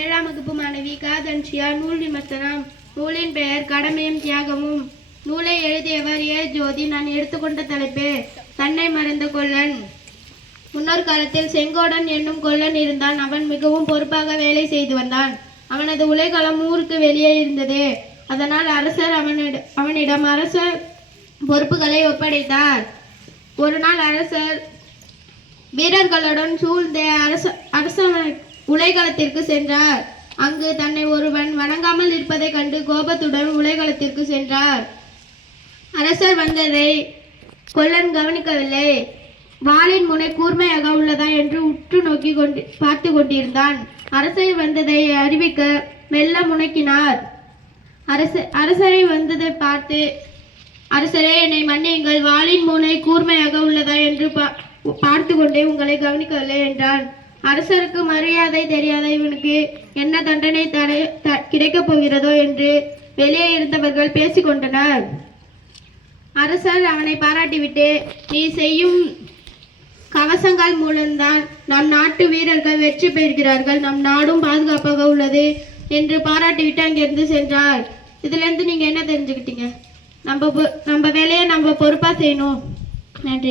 ஏழாம் வகுப்பு மாணவி காதன்ஷியா. நூல் விமர்சனம். நூலின் பெயர் கடமையும் தியாகமும். நூலை எழுதியவர் ஏ ஜோதி. நான் எடுத்துக்கொண்ட தலைப்பு தன்னை மறந்த கொல்லன். முன்னொரு காலத்தில் செங்கோடன் என்னும் கொல்லன் இருந்தான். அவன் மிகவும் பொறுப்பாக வேலை செய்து வந்தான். அவனது உலைக்களம் ஊருக்கு வெளியே இருந்தது. அதனால் அரசர் அவனிடம் அரச பொறுப்புகளை ஒப்படைத்தார். ஒரு நாள் அரசர் வீரர்களுடன் சூழ்ந்த அரசன் உலைக்களத்திற்கு சென்றார். அங்கு தன்னை ஒருவன் வணங்காமல் இருப்பதை கண்டு கோபத்துடன் உலைக்களத்திற்கு சென்றார். அரசர் வந்ததை கொல்லன் கவனிக்கவில்லை. வாளின் முனை கூர்மையாக உள்ளதா என்று உற்று நோக்கி பார்த்து கொண்டிருந்தான். அரசர் வந்ததை அறிவிக்க மெல்ல முனக்கினார். அரசரை வந்ததை பார்த்து, அரசரே, என்னை மன்னியுங்கள், வாளின் முனை கூர்மையாக உள்ளதா என்று பார்த்து கொண்டே உங்களை கவனிக்கவில்லை என்றான். அரசருக்கு மரியாதை தெரியாத இவனுக்கு என்ன தண்டனை கிடைக்கப் போகிறதோ என்று வெளியே இருந்தவர்கள் பேசிக்கொண்டனர். அரசர் அவனை பாராட்டிவிட்டு, நீ செய்யும் கவசங்கள் மூலம்தான் நம் நாட்டு வீரர்கள் வெற்றி பெறுகிறார்கள், நம் நாடும் பாதுகாப்பாக உள்ளது என்று பாராட்டிவிட்டு அங்கிருந்து சென்றார். இதுல இருந்து நீங்க என்ன தெரிஞ்சுக்கிட்டீங்க? நம்ம வேலையை நம்ம பொறுப்பா செய்யணும். நன்றி.